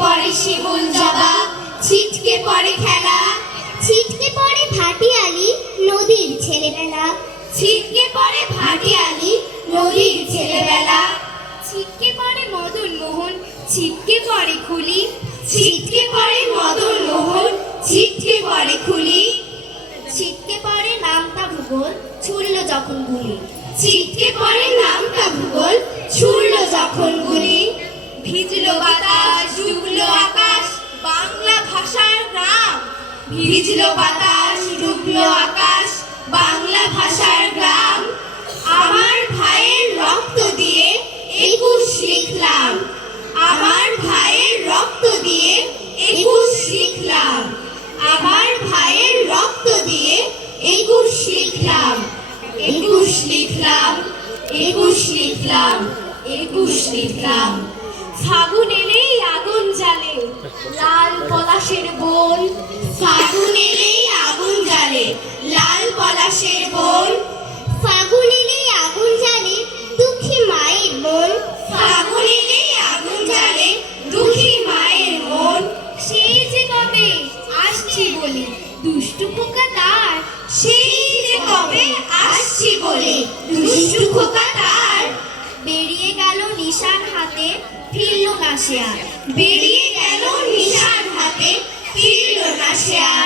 পড়ে শিমুল জবা ছিটকে পড়ে খেলা। ছিটকে পড়ে ভাটিয়ালি নদীর ছেলেবেলা। ছিটকে পড়ে ভাটিয়ালি নদীর ছেলেবেলা। ছিটকে পড়ে মদন মোহন ছিটকে পড়ে খুলি। ছিটকে পড়ে মদন মোহন ছিটকে পড়ে খুলি। ছিটকে পড়ে নামতা ভূগোল ছুড়ল যখন গুলি। ছিটকে পড়ে নামটা ভূগোল ছুড়ল ভিজলো বাতাস, ডুবলো আকাশ, বাংলা ভাষার গ্রাম। আমার ভাইয়ের রক্ত দিয়ে একুশ লিখলাম। আমার ভাইয়ের রক্ত দিয়ে একুশ লিখলাম। আমার ভাইয়ের রক্ত দিয়ে একুশ লিখলাম। একুশ লিখলাম একুশ লিখলাম একুশ লিখলাম। ফাগুন এলেই আগুন জ্বালে, লাল পলাশের বন ফাগুন এলেই আগুন জ্বালে লাল পলাশের বন। ফাগুন এলেই আগুন জ্বালে দুঃখী মায়ের মন। ফাগুন এলেই আগুন জ্বালে দুঃখী মায়ের মন। সেই যে কবে আসছি বলি দুষ্টু খোকা তার? সেই যে কবে আসছি বলে দুষ্টু খোকা তার? বেরিয়ে গেল নিশান হাতে ফিরল না সে আর। বেরিয়ে গেল নিশান হাতে